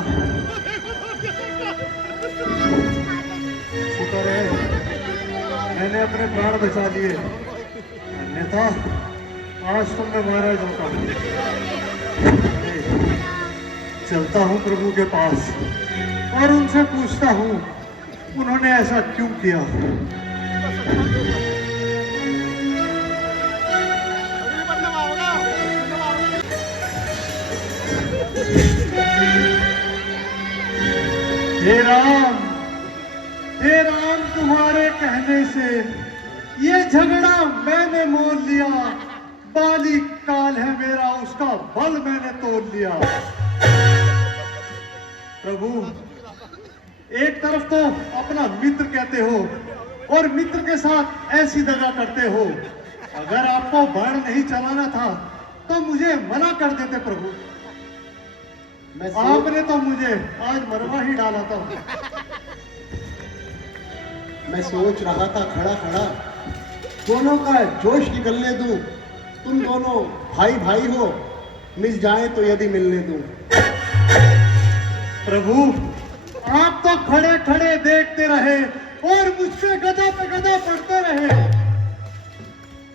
शुक्र है मैंने अपने प्राण बचा लिए, अन्यथा आज तो मैं मारा जाता। चलता हूँ प्रभु के पास और उनसे पूछता हूँ उन्होंने ऐसा क्यों किया। हे राम, हे राम, तुम्हारे कहने से ये झगड़ा मैंने मोल लिया। बाली काल है मेरा, उसका बल मैंने तोड़ लिया। प्रभु, एक तरफ तो अपना मित्र कहते हो और मित्र के साथ ऐसी दगा करते हो। अगर आपको बाण नहीं चलाना था तो मुझे मना कर देते प्रभु। आपने तो मुझे आज मरवा ही डाला था। मैं सोच रहा था खड़ा खड़ा, दोनों का जोश निकलने दूं। तुम दोनों भाई भाई हो, मिल जाए तो यदि मिलने दूं। प्रभु, आप तो खड़े खड़े देखते रहे और मुझसे गदा पे गदा पड़ते रहे।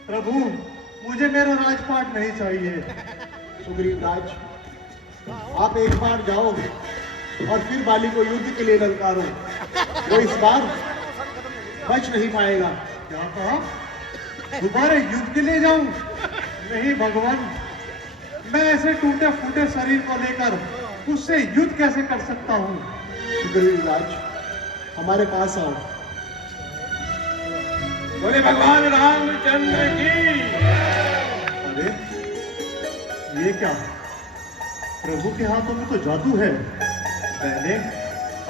प्रभु, मुझे मेरा राजपाट नहीं चाहिए। सुग्रीव राज, आप एक बार जाओ और फिर बाली को युद्ध के लिए ललकारो। वो इस बार बच नहीं पाएगा। क्या कहा? दोबारा युद्ध के लिए जाऊं? नहीं भगवान, मैं ऐसे टूटे फूटे शरीर को लेकर उससे युद्ध कैसे कर सकता हूँ? सुग्रीव राज, हमारे पास आओ। बोले भगवान रामचंद्र की। अरे ये क्या? प्रभु के हाथों में तो जादू है। मैंने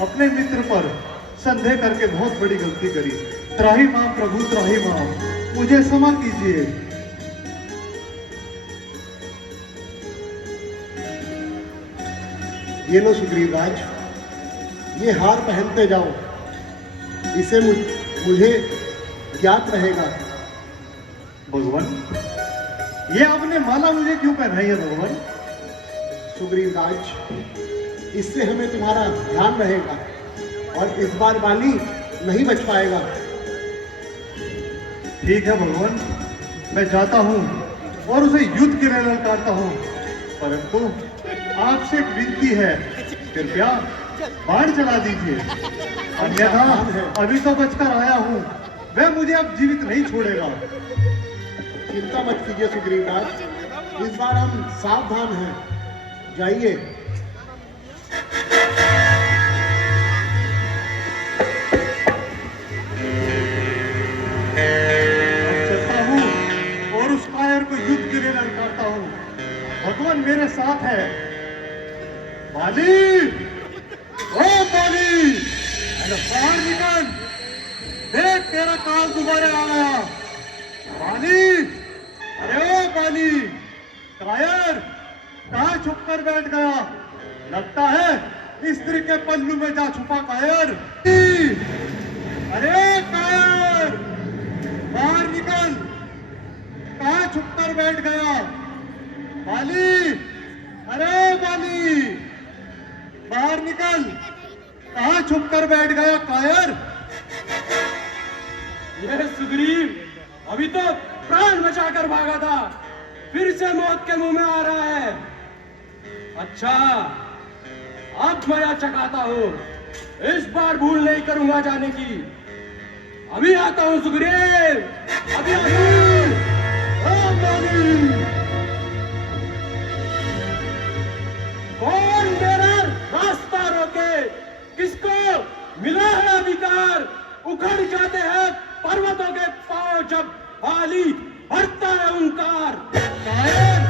अपने मित्र पर संदेह करके बहुत बड़ी गलती करी। त्राही मां प्रभु, त्राही मां, मुझे क्षमा कीजिए। ये लो सुग्रीव राज, ये हार पहनते जाओ। इसे मुझे ज्ञात रहेगा। भगवान, ये आपने माला मुझे क्यों पहनाई है भगवान? सुग्रीव राज, इससे हमें तुम्हारा ध्यान रहेगा और इस बार बाली नहीं बच पाएगा। ठीक है भगवान, मैं जाता हूँ और उसे युद्ध के लिए ललकारता हूँ, परंतु आपसे एक विनती है, कृपया बाण चला दीजिए, अन्यथा अभी तो बचकर आया हूँ, वह मुझे अब जीवित नहीं छोड़ेगा। चिंता मत कीजिए सुग्रीव राज, इस बार हम सावधान हैं। जाइए। चलता हूँ और उस कायर को युद्ध के लिए ललकारता हूँ। भगवान मेरे साथ है। बाली, ओ बाली, अरे बाहर निकल, देख तेरा काल दोबारा आ गया। बाली, अरे ओ बाली, कायर कहाँ छुप कर बैठ गया? लगता है स्त्री के पल्लू में जा छुपा कायर। अरे कायर, बाहर निकल, कहाँ छुप कर बैठ गया? बाली, अरे बाली, बाहर निकल, कहाँ छुप कर बैठ गया कायर? ये सुग्रीव अभी तो प्राण बचाकर भागा था, फिर से मौत के मुंह में आ रहा है। अच्छा, अब मजा चखाता हूँ, इस बार भूल नहीं करूंगा जाने की। अभी आता हूँ सुग्रीव, अभी आता हूँ। ओ बाली, कौन मेरा रास्ता रोके? किसको मिला है अधिकार? उखड़ जाते हैं पर्वतों के पांव जब बाली भरता है उनकार। कायर,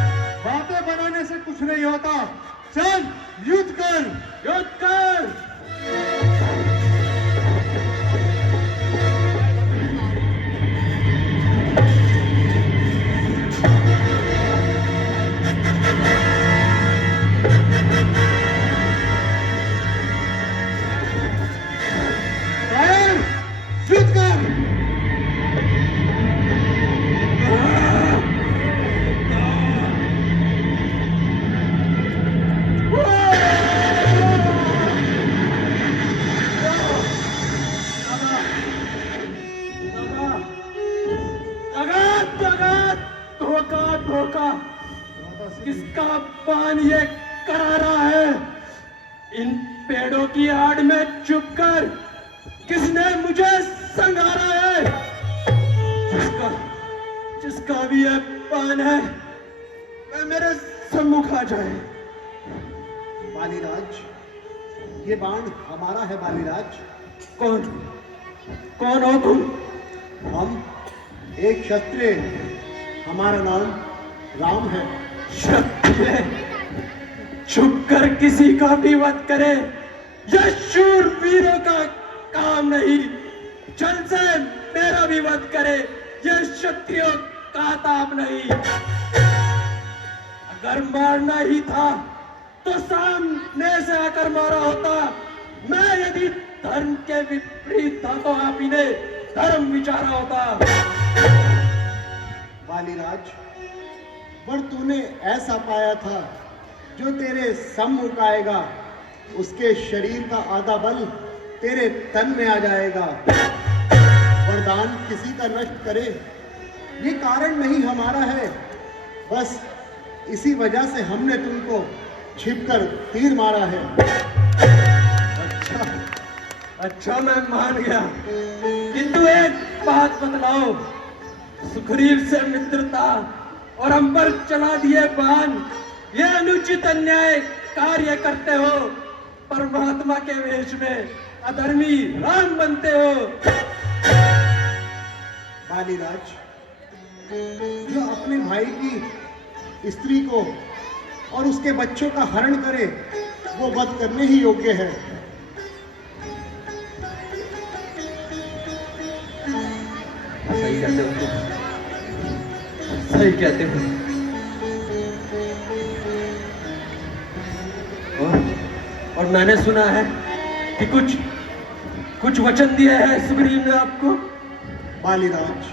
बातें बनाने से कुछ नहीं होता, चल युद्ध कर। युद्ध कर। कायर, युद्ध कर। धोखा धोखा, किसका पान ये करारा है? इन पेड़ों की आड़ में छुपकर किसने मुझे संघारा है? जिसका भी ये पान है, वह मेरे सम्मुख आ जाए। बालीराज, ये बाण हमारा है बालीराज। कौन कौन हो तुम? हम एक क्षत्रिय, हमारा नाम राम है। क्षत्रिय छुपकर किसी का भी वध करे, यह शूर वीरों का काम नहीं। जल से मेरा भी वध करे, यह क्षत्रियों का ताप नहीं। अगर मारना ही था तो सामने से आकर मारा होता। मैं यदि धर्म के विपरीत था तो आप इन्हें धर्म विचारा होता। बालीराज, पर तूने ऐसा पाया था जो तेरे सम्मुख आएगा, उसके शरीर का आधा बल तेरे तन में आ जाएगा। वरदान किसी का नष्ट करे ये कारण नहीं हमारा है, बस इसी वजह से हमने तुमको छिपकर तीर मारा है। अच्छा मैं मान गया, किंतु एक बात बतलाओ, सुग्रीव से मित्रता और हम पर चला दिए बाण, ये अनुचित अन्याय कार्य करते हो, परमात्मा के वेश में अधर्मी राम बनते हो। बालीराज, जो अपने भाई की स्त्री को और उसके बच्चों का हरण करे वो वध करने ही योग्य है। सही कहते हो, सही कहते हो। और मैंने सुना है कि कुछ वचन दिए हैं सुग्रीव ने आपको। बालीराज,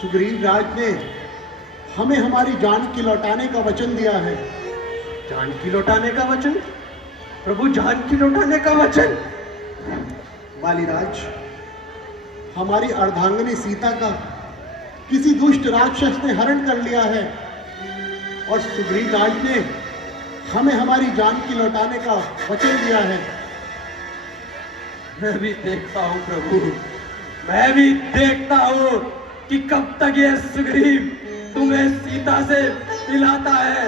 सुग्रीव राज ने हमें हमारी जान की लौटाने का वचन दिया है। जान की लौटाने का वचन? प्रभु, जान की लौटाने का वचन? बालीराज, हमारी अर्धांगिनी सीता का किसी दुष्ट राक्षस ने हरण कर लिया है और सुग्रीव राज ने हमें हमारी जान की लौटाने का वचन दिया है। मैं भी देखता हूँ प्रभु, मैं भी देखता हूँ कि कब तक ये सुग्रीव तुम्हें सीता से मिलाता है।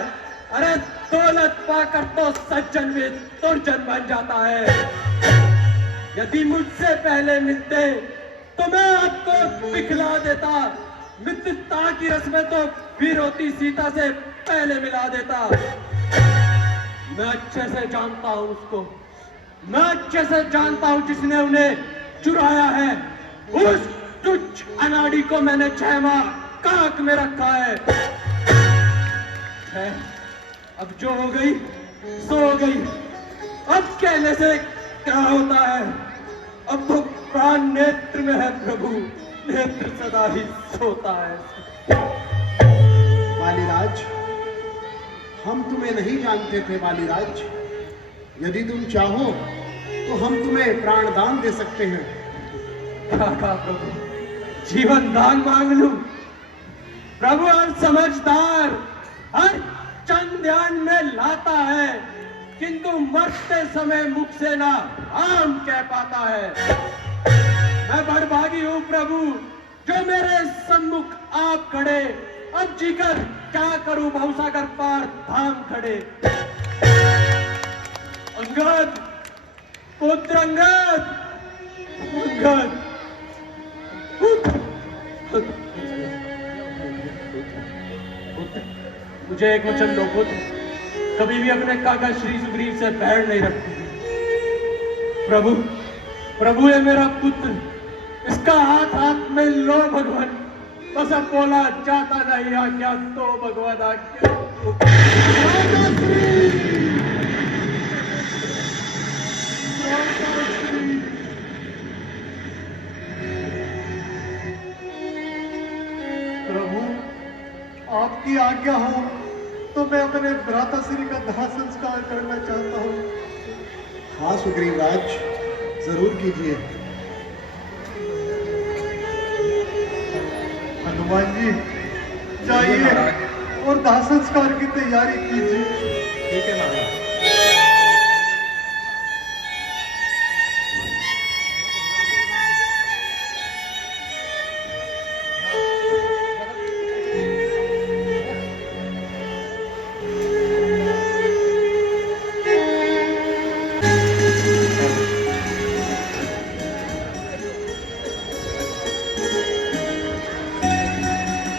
अरे दौलत पाकर तो सज्जन में दुर्जन बन जाता है। यदि मुझसे पहले मिलते तो मैं आपको पिघला देता, मित्रता की रस्में तो वीरोती सीता से पहले मिला देता। मैं अच्छे से जानता हूं उसको, मैं अच्छे से जानता हूं जिसने उन्हें चुराया है। उस तुच्छ अनाड़ी को मैंने 6 माह काक में रखा है। अब जो हो गई सो हो गई, अब कहने से क्या होता है? अब तो प्राण नेत्र में है प्रभु, नेत्र सदा ही सोता है। बालीराज, हम तुम्हें नहीं जानते थे बालीराज। यदि तुम चाहो तो हम तुम्हें प्राण दान दे सकते हैं। कहा प्रभु, जीवन दान मांग लूं? प्रभु हर समझदार हर चंद ध्यान में लाता है, किंतु मरते समय मुख से ना आम कह पाता है। मैं बड़भागी हूं प्रभु, जो मेरे सम्मुख आप खड़े। अब जीकर क्या करूं भवसागर पार धाम खड़े। अंगद, पुत्र अंगद, अंगद, मुझे एक वचन दो पुत्र, कभी भी अपने काका श्री सुग्रीव से बैर नहीं रखती। प्रभु, प्रभु है मेरा पुत्र, इसका हाथ हाथ में लो भगवान। बस अब बोला जाता नहीं आज्ञा तो भगवान आज्ञा। प्रभु, आपकी आज्ञा हो तो मैं अपने भ्राताश्री का दाह संस्कार करना चाहता हूँ। हाँ सुग्रीव राज, जरूर कीजिए। हनुमान जी, जाइए और दाह संस्कार की तैयारी कीजिए। ठीक है महाराज।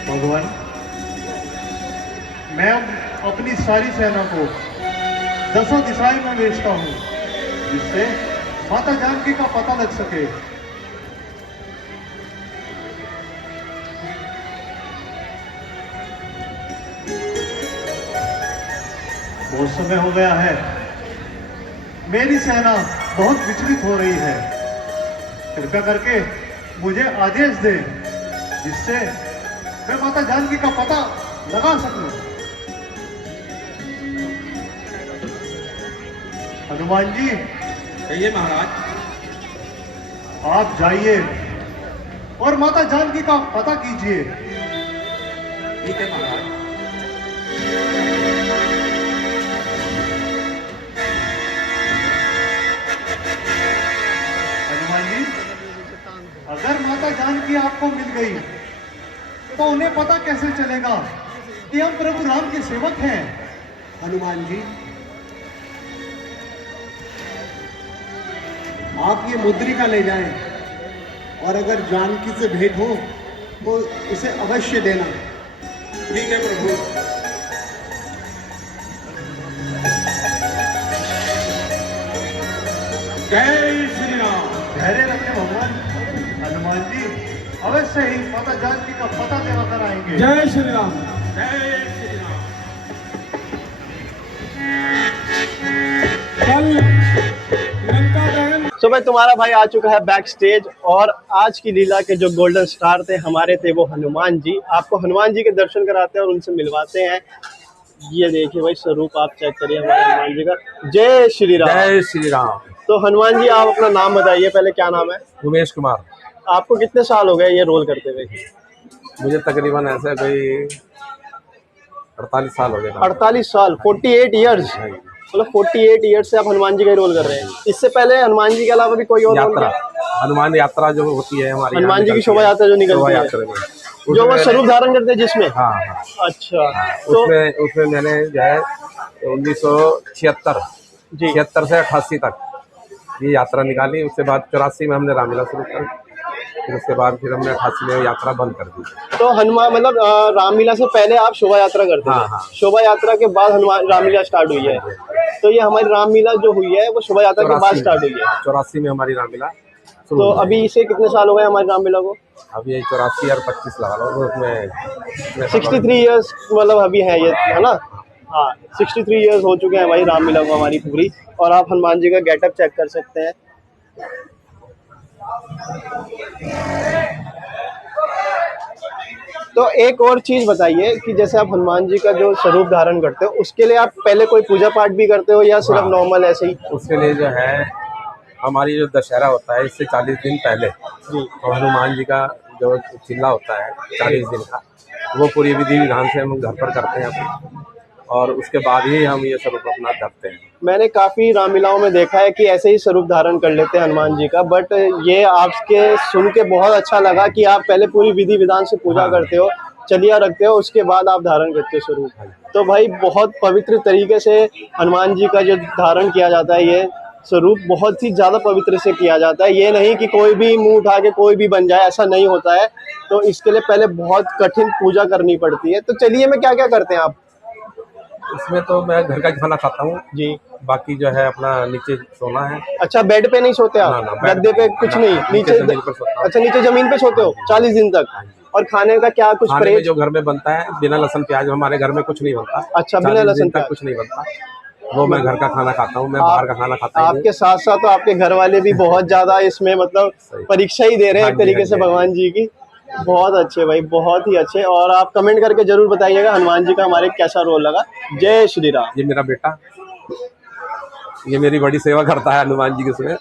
भगवान, मैं अब अपनी सारी सेना को 10 दिशाएं में भेजता हूँ, जिससे माता जानकी का पता लग सके। बहुत समय हो गया है, मेरी सेना बहुत विचलित हो रही है। कृपया करके मुझे आदेश दे जिससे मैं माता जानकी का पता लगा सकूं। हनुमान जी, कहिए महाराज। आप जाइए और माता जानकी का पता कीजिए। ठीक है महाराज। हनुमान जी, अगर माता जानकी आपको मिल गई तो उन्हें पता कैसे चलेगा कि हम प्रभु राम के सेवक हैं? हनुमान जी, आप ये मुद्रिका ले जाएं और अगर जानकी से भेंट हो तो उसे अवश्य देना। ठीक है प्रभु। जय श्री राम। धैर्य रखें भगवान। हनुमान जी अवश्य ही माता जानकी का पता देवा कर आएंगे। जय श्री राम। जय श्री राम। कल लंका दहन सो भाई तुम्हारा भाई आ चुका है बैक स्टेज और आज की लीला के जो गोल्डन स्टार थे हमारे थे वो हनुमान जी। आपको हनुमान जी के दर्शन कराते हैं और उनसे मिलवाते हैं। ये देखिए भाई स्वरूप आप चेक करिए हमारे हनुमान जी का। जय श्री राम। जय श्री राम। तो हनुमान जी आप अपना नाम बताइए पहले, क्या नाम है? उमेश कुमार। आपको कितने साल हो गए ये रोल करते हुए? मुझे तकरीबन ऐसे कोई 48 साल हो गए। 48 साल, 48 ईयर्स। मतलब 48 ईयर्स से आप हनुमान जी का रोल कर रहे हैं। इससे पहले हनुमान जी के अलावा भी कोई और यात्रा, हनुमान यात्रा जो होती है हमारी, हनुमान जी की शोभा यात्रा जो निकलती है, जो वो स्वरूप धारण करते हैं जिसमें? हाँ हाँ। अच्छा। तो उसमें मैंने जो है 1976 से 88 तक ये यात्रा निकाली। उसके बाद 84 में हमने रामलीला शुरू कर, फिर उसके बाद फिर हमने 88 में यात्रा बंद कर दी। तो हनुमान मतलब रामलीला से पहले आप शोभा यात्रा करते हैं? हाँ। शोभा यात्रा के बाद हनुमान रामलीला स्टार्ट हुई है। तो ये हमारी रामलीला जो हुई है वो शोभा यात्रा के बाद स्टार्ट हुई है। 84 में हमारी रामलीला। तो अभी इसे कितने साल हो गए हमारी रामलीला को? अभी ये 84 और 25 लगा लो उसमें 63 ईयर्स मतलब अभी है ये, है ना? हाँ 63 ईयर्स हो चुके हैं भाई रामलीला को हमारी पूरी। और आप हनुमान जी का गेटअप चेक कर सकते हैं। तो एक और चीज बताइए कि जैसे आप हनुमान जी का जो स्वरूप धारण करते हो उसके लिए आप पहले कोई पूजा पाठ भी करते हो या सिर्फ नॉर्मल ऐसे ही? उसके लिए जो है हमारी जो दशहरा होता है इससे 40 दिन पहले जी। तो हनुमान जी का जो चिल्ला होता है 40 दिन का, वो पूरी विधि विधान से हम घर पर करते हैं अपने, और उसके बाद ही हम ये स्वरूप अपना करते हैं। मैंने काफी रामलीलाओं में देखा है कि ऐसे ही स्वरूप धारण कर लेते हैं हनुमान जी का, बट ये आपके सुन के बहुत अच्छा लगा कि आप पहले पूरी विधि विधान से पूजा करते हो, चलिया रखते हो, उसके बाद आप धारण करते हो स्वरूप। तो भाई बहुत पवित्र तरीके से हनुमान जी का जो धारण किया जाता है ये स्वरूप बहुत ही ज्यादा पवित्र से किया जाता है। ये नहीं कि कोई भी मुंह उठा के कोई भी बन जाए, ऐसा नहीं होता है। तो इसके लिए पहले बहुत कठिन पूजा करनी पड़ती है। तो चलिए में क्या क्या करते हैं आप? इसमें तो मैं घर का खाना खाता हूँ जी। बाकी जो है अपना नीचे सोना है। अच्छा, बेड पे नहीं सोते आप? ना, गद्दे पे कुछ नहीं, नीचे जमीन पर सोता हूँ। अच्छा, नीचे जमीन पे सोते हो 40 दिन तक। और खाने का क्या कुछ खाने में परहेज? जो घर में बनता है बिना लहसुन प्याज, हमारे घर में कुछ नहीं बनता। अच्छा, बिना 40 दिन लहसुन तक प्याज कुछ नहीं बनता, वो मैं घर का खाना खाता हूँ। मैं बाहर का खाना खाता हूँ। आपके साथ साथ तो आपके घर वाले भी बहुत ज्यादा इसमें मतलब परीक्षा ही दे रहे हैं एक तरीके से भगवान जी की। बहुत अच्छे भाई, बहुत ही अच्छे। और आप कमेंट करके जरूर बताइएगा हनुमान जी का हमारे कैसा रोल लगा। जय श्री राम। ये मेरा बेटा, ये मेरी बड़ी सेवा करता है हनुमान जी के उसमें।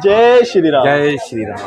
जय श्री राम। जय श्री राम।